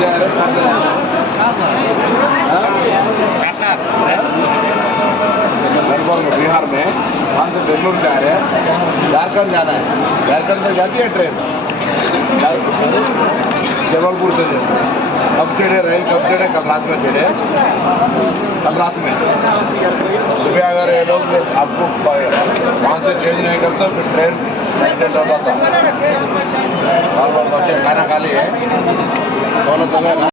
जा रहे हैं बिहार में, वहाँ से बेंगलुरु जा रहे हैं, झारखंड जाना है। झारखंड में जाती है ट्रेन जबलपुर से। कब चढ़े रेल, कब चढ़े? कल रात में चढ़े, कल रात में। सुबह अगर ये लोग आपको वहाँ से चेंज नहीं करते फिर ट्रेन एक्सीडेंट होता था। और बच्चे खाना खा लिए दोनों जगह।